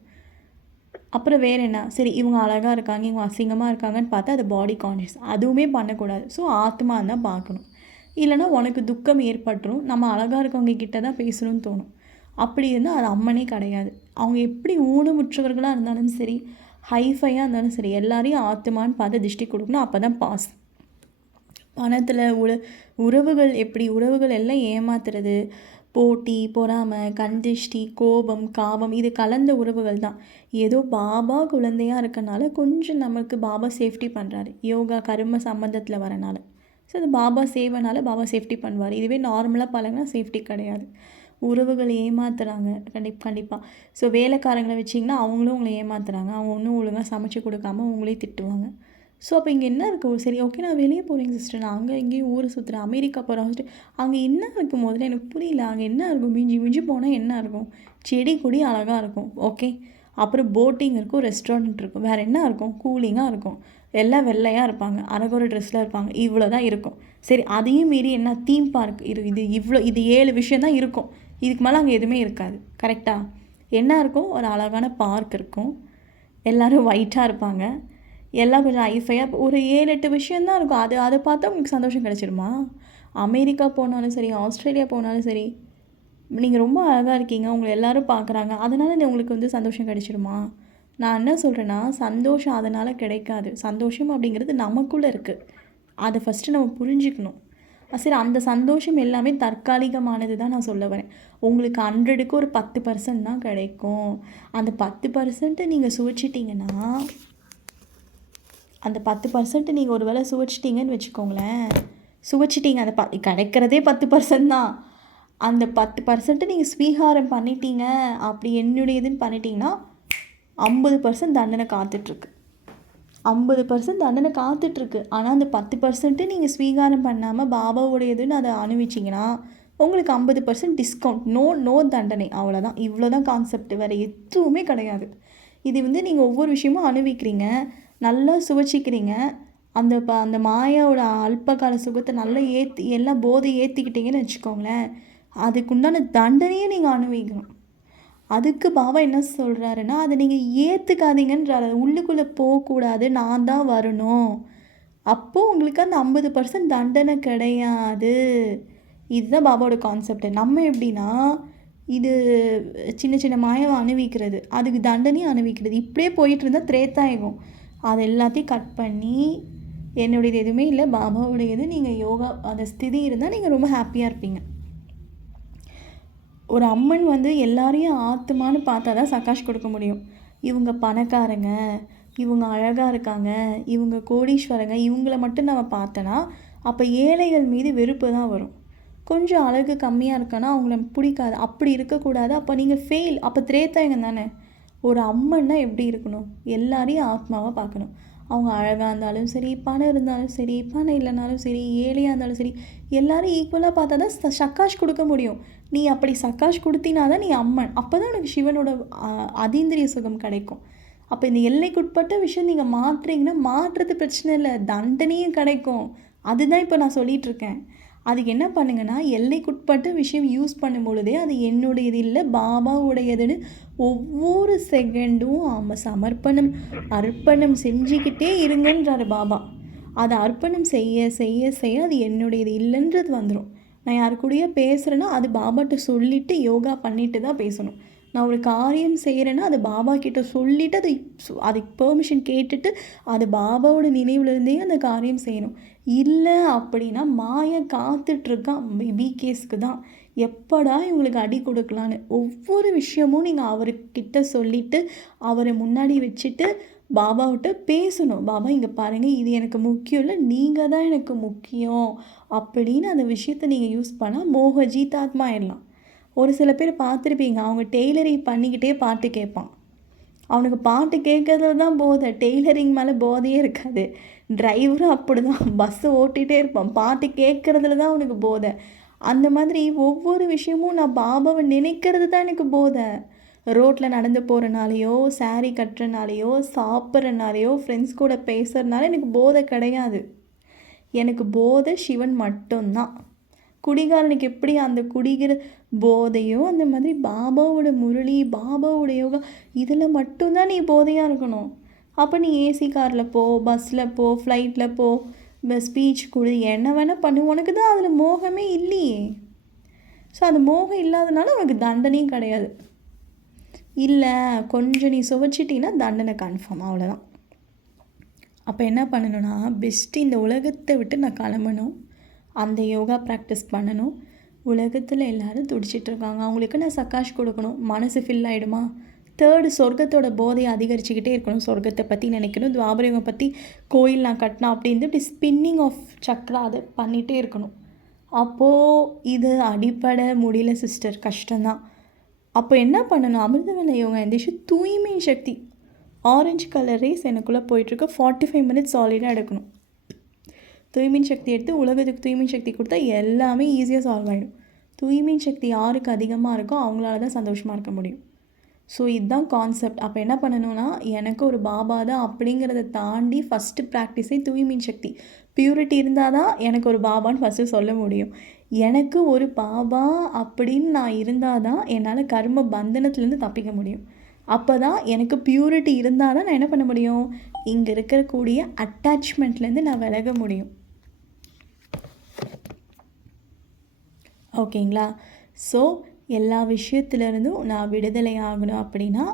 அப்புறம் வேறு என்ன? சரி, இவங்க அழகாக இருக்காங்க, இவங்க அசிங்கமாக இருக்காங்கன்னு பார்த்தா அது பாடி கான்ஷியஸ், அதுவுமே பண்ணக்கூடாது. ஸோ ஆத்மா தான் பார்க்கணும். இல்லைனா உனக்கு துக்கம் ஏற்பட்டுரும். நம்ம அழகாக இருக்கவங்க கிட்ட தான் பேசணும்னு தோணும். அப்படி இருந்தால் அது அம்மனே கிடையாது. அவங்க எப்படி ஊனமுற்றவர்களாக இருந்தாலும் சரி, ஹைஃபையாக இருந்தாலும் சரி, எல்லாரையும் ஆத்மான்னு பார்த்து திருஷ்டி கொடுக்கணும். அப்போ தான் பாஸ். பணத்தில் உறவுகள் எப்படி? உறவுகள் எல்லாம் ஏமாத்துறது, போட்டி, பொறாமை, கண்திஷ்டி, கோபம், காமம், இது கலந்த உறவுகள் தான். ஏதோ பாபா குழந்தையாக இருக்கனால கொஞ்சம் நமக்கு பாபா சேஃப்டி பண்ணுறாரு, யோகா கர்ம சம்பந்தத்தில் வரனால. ஸோ அது பாபா சேவைனால பாபா சேஃப்டி பண்ணுவார். இதுவே நார்மலாக பழகினா சேஃப்டி கிடையாது. உறவுகள் ஏமாத்துறாங்க கண்டிப்பாக. ஸோ வேலைக்காரங்களை வச்சிங்கன்னா அவங்களும் உங்களை ஏமாத்துறாங்க. அவங்க ஒன்றும் ஒழுங்காக சமைச்சு கொடுக்காம உங்களே திட்டுவாங்க. ஸோ அப்போ இங்கே என்ன இருக்குது? சரி, ஓகே, நான் வெளியே போகிறேங்க சிஸ்டர், நான் அங்கே எங்கேயும் ஊர் சுற்றுறேன், அமெரிக்கா போகிறேன் ஃபஸ்ட்டு. அங்கே என்ன இருக்கும் முதல்ல எனக்கு புரியல. அங்கே என்ன இருக்கும்? மிஞ்சி போனால் என்ன இருக்கும்? செடி கொடி அழகாக இருக்கும், ஓகே. அப்புறம் போட்டிங் இருக்கும், ரெஸ்டாரண்ட் இருக்கும், வேறு என்ன இருக்கும்? கூலிங்காக இருக்கும், எல்லாம் வெள்ளையாக இருப்பாங்க, அரகுற ட்ரெஸ்ஸில் இருப்பாங்க, இவ்வளோ தான் இருக்கும். சரி, அதையும் மீறி என்ன? தீம் பார்க் இது 7 விஷயம் தான் இருக்கும். இதுக்கு மேலே அங்கே எதுவுமே இருக்காது, கரெக்டாக? என்ன இருக்கும்? ஒரு அழகான பார்க் இருக்கும், எல்லோரும் ஒயிட்டாக இருப்பாங்க, எல்லாம் கொஞ்சம் ஐஃபையாக, ஒரு 7-8 விஷயந்தான் இருக்கும். அதை பார்த்தா உங்களுக்கு சந்தோஷம் கிடச்சிருமா? அமெரிக்கா போனாலும் சரி, ஆஸ்திரேலியா போனாலும் சரி, நீங்கள் ரொம்ப அழகாக இருக்கீங்க, உங்களை எல்லோரும் பார்க்குறாங்க, அதனால் உங்களுக்கு வந்து சந்தோஷம் கிடச்சிருமா? நான் என்ன சொல்கிறேன்னா, சந்தோஷம் அதனால் கிடைக்காது. சந்தோஷம் அப்படிங்கிறது நமக்குள்ளே இருக்குது. அதை ஃபஸ்ட்டு நம்ம புரிஞ்சுக்கணும். சரி, அந்த சந்தோஷம் எல்லாமே தற்காலிகமானது தான் நான் சொல்ல வரேன். உங்களுக்கு 100க்கு ஒரு 10% தான் கிடைக்கும். அந்த 10% நீங்கள் சுவைச்சிட்டிங்கன்னா, அந்த 10% நீங்கள் ஒரு வேளை சுவைச்சிட்டிங்கன்னு வச்சுக்கோங்களேன், சுவைச்சிட்டிங்க, அந்த கிடைக்கிறதே 10% தான். அந்த 10% நீங்கள் ஸ்வீகாரம் பண்ணிட்டீங்க, அப்படி என்னுடையதுன்னு பண்ணிட்டீங்கன்னா 50% தண்டனை காத்துட்ருக்கு. 50% தண்டனை காத்துட்ருக்கு. ஆனால் அந்த 10% நீங்கள் ஸ்வீகாரம் பண்ணாமல் பாபாவுடையதுன்னு அதை அனுபவிச்சிங்கன்னா உங்களுக்கு 50% டிஸ்கவுண்ட். நோ தண்டனை, அவ்வளோதான். இவ்வளோ தான் கான்செப்ட், வேறு எதுவுமே கிடையாது. இது வந்து நீங்கள் ஒவ்வொரு விஷயமும் அனுபவிக்கிறீங்க, நல்லா சுவைச்சிக்கிறீங்க, அந்த மாயாவோட அல்பகால சுகத்தை நல்லா எல்லாம் போதை ஏற்றிக்கிட்டீங்கன்னு வச்சுக்கோங்களேன், அதுக்குண்டான தண்டனையே நீங்கள் அனுபவிக்கணும். அதுக்கு பாபா என்ன சொல்கிறாருன்னா, அதை நீங்கள் ஏற்றுக்காதீங்கன்றாரு. உள்ளுக்குள்ளே போகக்கூடாது, நான் தான் வரணும். அப்போது உங்களுக்கு அந்த 50% தண்டனை கிடையாது. இதுதான் பாபாவோட கான்செப்ட். நம்ம எப்படின்னா, இது சின்ன மாயாவை அனுபவிக்கிறது, அதுக்கு தண்டனையும் அனுபவிக்கிறது, இப்படியே போயிட்டு இருந்தால் திரேத்தாயுகம். அது எல்லாத்தையும் கட் பண்ணி என்னுடையது எதுவுமே இல்லை, பாபாவுடையது. நீங்கள் யோகா அந்த ஸ்திதி இருந்தால் நீங்கள் ரொம்ப ஹாப்பியாக இருப்பீங்க. ஒரு அம்மன் வந்து எல்லாரையும் ஆத்துமான்னு பார்த்தா தான் சகாஷ் கொடுக்க முடியும். இவங்க பணக்காரங்க, இவங்க அழகாக இருக்காங்க, இவங்க கோடீஸ்வரங்க, இவங்கள மட்டும் நம்ம பார்த்தோன்னா அப்போ ஏழைகள் மீது வெறுப்பு தான் வரும். கொஞ்சம் அழகு கம்மியாக இருக்கான்னா அவங்கள பிடிக்காது. அப்படி இருக்கக்கூடாது. அப்போ நீங்கள் ஃபெயில். அப்போ திரேத்தாயுகம் தானே. ஒரு அம்மன்னா எப்படி இருக்கணும்? எல்லாரையும் ஆத்மாவாக பார்க்கணும். அவங்க அழகாக இருந்தாலும் சரி, பணம் இருந்தாலும் சரி, பணம் இல்லைனாலும் சரி, ஏழையாக இருந்தாலும் சரி, எல்லோரும் ஈக்குவலாக பார்த்தா தான் சக்காஷ் கொடுக்க முடியும். நீ அப்படி சக்காஷ் கொடுத்தினா தான் நீ அம்மன். அப்போ தான் உனக்கு சிவனோட அதீந்திரிய சுகம் கிடைக்கும். அப்போ இந்த எல்லைக்குட்பட்ட விஷயம் நீங்கள் மாற்றுறீங்கன்னா மாற்றுறது பிரச்சனை இல்லை, தண்டனையும் கிடைக்கும். அதுதான் இப்போ நான் சொல்லிகிட்ருக்கேன். அதுக்கு என்ன பண்ணுங்கன்னா, எல்லைக்குட்பட்ட விஷயம் யூஸ் பண்ணும் பொழுதே அது என்னுடையது இல்லை, பாபாவுடையதுன்னு ஒவ்வொரு செகண்டும் சமர்ப்பணம் அர்ப்பணம் செஞ்சுக்கிட்டே இருங்கன்றாரு பாபா. அதை அர்ப்பணம் செய்ய செய்ய செய்ய அது என்னுடையது இல்லைன்றது வந்துடும். நான் யாரு கூடயே பேசுகிறேன்னா அது பாபாட்ட சொல்லிவிட்டு யோகா பண்ணிட்டு தான் பேசணும். நான் ஒரு காரியம் செய்கிறேன்னா அது பாபா கிட்ட சொல்லிவிட்டு அதுக்கு பெர்மிஷன் கேட்டுட்டு அது பாபாவோட நினைவுலேருந்தே அந்த காரியம் செய்யணும். இல்லை அப்படின்னா மாயை காத்துட்ருக்கான் பிகேஸ்க்கு தான், எப்படா இவங்களுக்கு அடி கொடுக்கலான்னு. ஒவ்வொரு விஷயமும் நீங்கள் அவர்கிட்ட சொல்லிவிட்டு அவரை முன்னாடி வச்சுட்டு பாபாவிட்ட பேசணும். பாபா இங்கே பாருங்கள், இது எனக்கு முக்கியம் இல்லை, நீங்கள் தான் எனக்கு முக்கியம் அப்படின்னு அந்த விஷயத்தை நீங்கள் யூஸ் பண்ணால் மோக ஜீதாத்மா ஆயிடலாம். ஒரு சில பேர் பார்த்துருப்பீங்க, அவங்க டெய்லரிங் பண்ணிக்கிட்டே பாட்டு கேட்பான். அவனுக்கு பாட்டு கேட்கறது தான் போதை, டெய்லரிங் மேலே போதையே இருக்காது. டிரைவரும் அப்படி தான், பஸ்ஸு ஓட்டிகிட்டே இருப்பான், பாட்டு கேட்குறதுல தான் அவனுக்கு போதை. அந்த மாதிரி ஒவ்வொரு விஷயமும் நான் பாபாவை நினைக்கிறது தான் எனக்கு போதை. ரோட்டில் நடந்து போகிறனாலையோ, சாரீ கட்டுறனாலையோ, சாப்பிட்றனாலையோ, ஃப்ரெண்ட்ஸ் கூட பேசுகிறனால எனக்கு போதை கிடையாது. எனக்கு போதை சிவன் மட்டும்தான். குடிகாரனுக்கு எப்படி அந்த குடிக்கிற போதையோ அந்த மாதிரி பாபாவோட முரளி, பாபாவோட யோகா இதில் மட்டும்தான் நீ போதையாக இருக்கணும். அப்போ நீ ஏசி காரில் போ, பஸ்ஸில் போ, ஃப்ளைட்டில் போ, ஸ்பீச் கொடு, என்ன வேணால் பண்ணு, உனக்கு தான் அதில் மோகமே இல்லையே. ஸோ அந்த மோகம் இல்லாதனால உனக்கு தண்டனையும் கிடையாது. இல்லை கொஞ்சம் நீ சுவைச்சிட்டின்னா தண்டனை கன்ஃபார்ம், அவ்வளோதான். அப்போ என்ன பண்ணணும்னா, பெஸ்ட்டு இந்த உலகத்தை விட்டு நான் கிளம்பணும், அந்த யோகா ப்ராக்டிஸ் பண்ணணும். உலகத்தில் எல்லோரும் துடிச்சிட்ருக்காங்க, அவங்களுக்கு நான் சக்காஷ் கொடுக்கணும். மனசு ஃபில் ஆகிடுமா? தேர்டு, சொர்க்கத்தோட போதையை அதிகரிச்சுக்கிட்டே இருக்கணும். சொர்க்கத்தை பற்றி நினைக்கணும், துவாபரயுகம் பற்றி கோயில் நான் கட்டினா அப்படின்னு இப்படி ஸ்பின்னிங் ஆஃப் சக்ரா அதை பண்ணிகிட்டே இருக்கணும். அப்போது இது அடிப்படை முடியல சிஸ்டர், கஷ்டம்தான். அப்போ என்ன பண்ணணும்? அமிர்தவேளை யோகா எந்திரிச்சு தூய்மை சக்தி, ஆரஞ்சு கலர் ரேஸ் எனக்குள்ளே போயிட்டுருக்கு, 45 மினிட்ஸ் சாலிடாக எடுக்கணும். தூய்மை சக்தி எடுத்து உலகத்துக்கு தூய்மை சக்தி கொடுத்தா எல்லாமே ஈஸியாக சால்வ் ஆகிடும். தூய்மை சக்தி யாருக்கு அதிகமாக இருக்கோ அவங்களால தான் சந்தோஷமாக இருக்க முடியும். ஸோ இதுதான் கான்செப்ட். அப்போ என்ன பண்ணணும்னா, எனக்கு ஒரு பாபா தான் அப்படிங்கிறத தாண்டி ஃபஸ்ட்டு ப்ராக்டிஸே தூய்மை சக்தி. பியூரிட்டி இருந்தால் தான் எனக்கு ஒரு பாபான்னு ஃபஸ்ட்டு சொல்ல முடியும். எனக்கு ஒரு பாபா அப்படின்னு நான் இருந்தால் தான் என்னால் கர்ம பந்தனத்துலேருந்து தப்பிக்க முடியும். அப்போ தான் எனக்கு பியூரிட்டி இருந்தால் தான் நான் என்ன பண்ண முடியும், இங்கே இருக்கக்கூடிய அட்டாச்மெண்ட்லேருந்து நான் விலக முடியும். ஓகேங்களா? ஸோ எல்லா விஷயத்துலேருந்தும் நான் விடுதலை ஆகணும் அப்படின்னா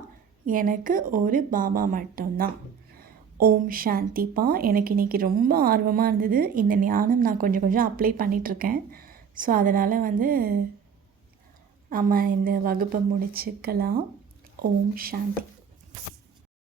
எனக்கு ஒரு பாபா மட்டும்தான். ஓம் சாந்திப்பா. எனக்கு இன்றைக்கி ரொம்ப ஆர்வமாக இருந்தது. இந்த ஞானம் நான் கொஞ்சம் கொஞ்சம் அப்ளை பண்ணிகிட்ருக்கேன். ஸோ அதனால் நம்ம இந்த வகுப்பை முடிச்சுக்கலாம். ஓம் சாந்தி.